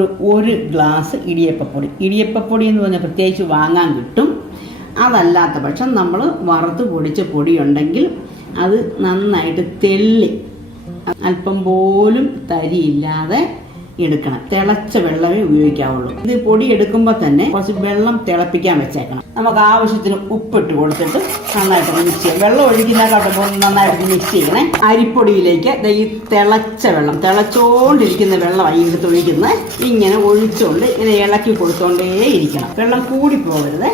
ഒരു ഒരു ഗ്ലാസ് ഇടിയപ്പപ്പൊടി ഇടിയപ്പപ്പൊടി എന്ന് പറഞ്ഞാൽ പ്രത്യേകിച്ച് വാങ്ങാൻ കിട്ടും. അതല്ലാത്ത പക്ഷം നമ്മൾ വറുത്ത് പൊടിച്ച പൊടിയുണ്ടെങ്കിൽ അത് നന്നായിട്ട് തെള്ളി. അല്പം പോലും തരിയില്ലാതെ എടുക്കണം. തിളച്ച വെള്ളമേ ഉപയോഗിക്കാവുള്ളൂ. ഇത് പൊടി എടുക്കുമ്പോൾ തന്നെ കുറച്ച് വെള്ളം തിളപ്പിക്കാൻ വെച്ചേക്കണം. നമുക്ക് ആവശ്യത്തിന് ഉപ്പിട്ട് കൊടുത്തിട്ട് നന്നായിട്ട് മിക്സ് ചെയ്യാം. വെള്ളം ഒഴിക്കുന്ന ഒഴിക്കുന്നതിനകത്തോട്ട് നന്നായിട്ട് മിക്സ് ചെയ്യണേ. അരിപ്പൊടിയിലേക്ക് ഈ തിളച്ച വെള്ളം തിളച്ചോണ്ടിരിക്കുന്ന വെള്ളമായി എടുത്ത് ഒഴിക്കുന്നത്. ഇങ്ങനെ ഒഴിച്ചുകൊണ്ട് ഇങ്ങനെ ഇളക്കി കൊടുത്തോണ്ടേ ഇരിക്കണം. വെള്ളം കൂടി പോകരുത്.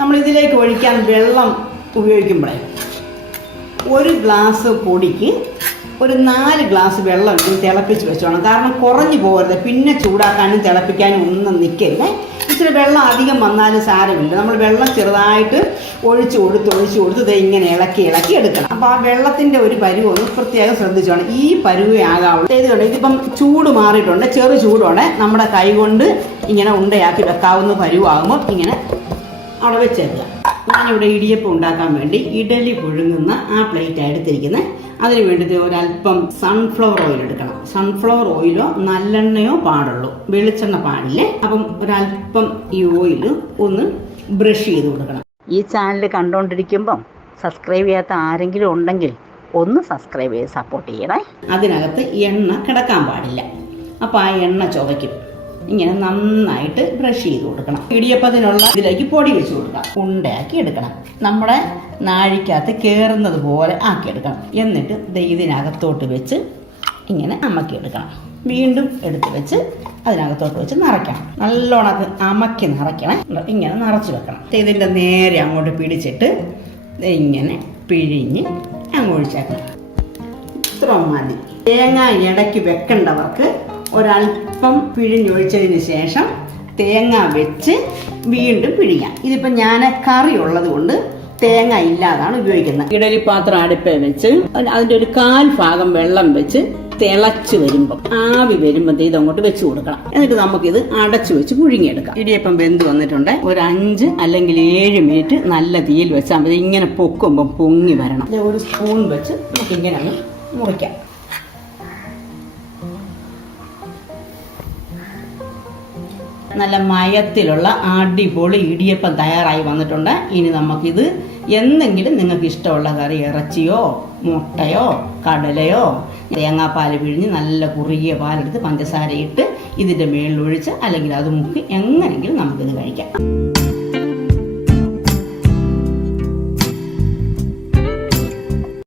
നമ്മൾ ഇതിലേക്ക് ഒഴിക്കാൻ വെള്ളം ഉപയോഗിക്കുമ്പോഴേ ഒരു ഗ്ലാസ് പൊടിക്ക് ഒരു നാല് ഗ്ലാസ് വെള്ളം ഇട്ട് തിളപ്പിച്ച് വെച്ചോണം. കാരണം കുറഞ്ഞു പോകരുത്. പിന്നെ ചൂടാക്കാനും തിളപ്പിക്കാനും ഒന്നും നിൽക്കരുത് ഇച്ചിരി വെള്ളം അധികം വന്നാലും സാരമില്ല. നമ്മൾ വെള്ളം ചെറുതായിട്ട് ഒഴിച്ച് കൊടുത്ത് ഒഴിച്ച് കൊടുത്ത് ദേ ഇങ്ങനെ ഇളക്കി ഇളക്കി എടുക്കണം. അപ്പോൾ ആ വെള്ളത്തിന്റെ ഒരു പരുവ് ഒന്ന് പ്രത്യേകം ശ്രദ്ധിച്ചോണം. ഈ പരുവേ ആകാവുള്ളൂ. ചെയ്തുകൊണ്ട് കണ്ടോ ഇതിപ്പം ചൂട് മാറിയിട്ടുണ്ട്. ചെറു ചൂടോടെ നമ്മുടെ കൈ കൊണ്ട് ഇങ്ങനെ ഉണ്ടയാക്കി വെക്കാവുന്ന പരുവാകുമ്പോൾ ഇങ്ങനെ അവിടെ വെച്ചേക്കുക ഞാനിവിടെ ഇടിയപ്പം ഉണ്ടാക്കാൻ വേണ്ടി ഇഡലി പുഴുങ്ങുന്ന ആ പ്ലേറ്റ് എടുത്തിരിക്കുന്നത് അതിന് വേണ്ടിയിട്ട് ഒരല്പം സൺഫ്ലവർ ഓയിൽ എടുക്കണം. സൺഫ്ലവർ ഓയിലോ നല്ലെണ്ണയോ പാടുള്ളൂ. വെളിച്ചെണ്ണ പാടില്ലേ? അപ്പം ഒരല്പം ഈ ഓയിൽ ഒന്ന് ബ്രഷ് ചെയ്ത് കൊടുക്കണം. ഈ ചാനൽ കണ്ടുകൊണ്ടിരിക്കുമ്പം സബ്സ്ക്രൈബ് ചെയ്യാത്ത ആരെങ്കിലും ഉണ്ടെങ്കിൽ ഒന്ന് സബ്സ്ക്രൈബ് ചെയ്ത് സപ്പോർട്ട് ചെയ്യണേ. അതിനകത്ത് എണ്ണ കിടക്കാൻ പാടില്ല. അപ്പോൾ ആ എണ്ണ ചുവയ്ക്കും. ഇങ്ങനെ നന്നായിട്ട് ബ്രഷ് ചെയ്ത് കൊടുക്കണം. ഇടിയപ്പത്തിനുള്ള ഇതിലേക്ക് പൊടി വെച്ച് കൊടുക്കാം. ഉണ്ടയാക്കി എടുക്കണം. നമ്മുടെ നാഴിക്കകത്ത് കയറുന്നത് പോലെ ആക്കിയെടുക്കണം എന്നിട്ട് ഇതിനകത്തോട്ട് വെച്ച് ഇങ്ങനെ അമക്കി എടുക്കണം. വീണ്ടും എടുത്ത് വെച്ച് അതിനകത്തോട്ട് വെച്ച് നിറയ്ക്കണം. നല്ലോണം അത് അമക്കി നിറയ്ക്കണം. ഇങ്ങനെ നിറച്ച് വെക്കണം. ഇതിന്റെ നേരെ അങ്ങോട്ട് പിടിച്ചിട്ട് ഇങ്ങനെ പിഴിഞ്ഞ് അങ്ങ് ഒഴിച്ചേക്കണം. ഇത്ര മതി. തേങ്ങ ഇടയ്ക്ക് വെക്കേണ്ടവർക്ക് ഒരല്പം പിഴിഞ്ഞൊഴിച്ചതിന് ശേഷം തേങ്ങ വെച്ച് വീണ്ടും പിഴിയാം. ഇതിപ്പോൾ ഞാൻ കറി ഉള്ളത് കൊണ്ട് തേങ്ങ ഇല്ലാതാണ് ഉപയോഗിക്കുന്നത്. ഇഡലി പാത്രം അടുപ്പേ വെച്ച് അതിന്റെ ഒരു കാൽ ഭാഗം വെള്ളം വെച്ച് തിളച്ച് വരുമ്പോൾ ആവി വരുമ്പോൾ ഇത് അങ്ങോട്ട് വെച്ച് കൊടുക്കണം. എന്നിട്ട് നമുക്കിത് അടച്ചു വെച്ച് പുഴുങ്ങിയെടുക്കാം. ഇടിയപ്പം വെന്ത് വന്നിട്ടുണ്ട്. ഒരു അഞ്ച് അല്ലെങ്കിൽ ഏഴ് മിനിറ്റ് നല്ല തീയിൽ വെച്ചാൽ മതി. ഇങ്ങനെ പൊക്കുമ്പോൾ പൊങ്ങി വരണം. ഒരു സ്പൂൺ വെച്ച് നമുക്ക് ഇങ്ങനെ അങ്ങ് മുറിക്കാം. നല്ല മയത്തിലുള്ള അടിപൊളി ഇടിയപ്പം തയ്യാറായി വന്നിട്ടുണ്ട്. ഇനി നമുക്കിത് എന്തെങ്കിലും നിങ്ങൾക്ക് ഇഷ്ടമുള്ള കറി ഇറച്ചിയോ മുട്ടയോ കടലയോ തേങ്ങാപ്പാൽ പിഴിഞ്ഞ് നല്ല കുറുകിയ പാലെടുത്ത് പഞ്ചസാര ഇട്ട് ഇതിന്റെ മേളിലൊഴിച്ച് അല്ലെങ്കിൽ അത് മുക്കി എങ്ങനെയെങ്കിലും നമുക്കിത് കഴിക്കാം.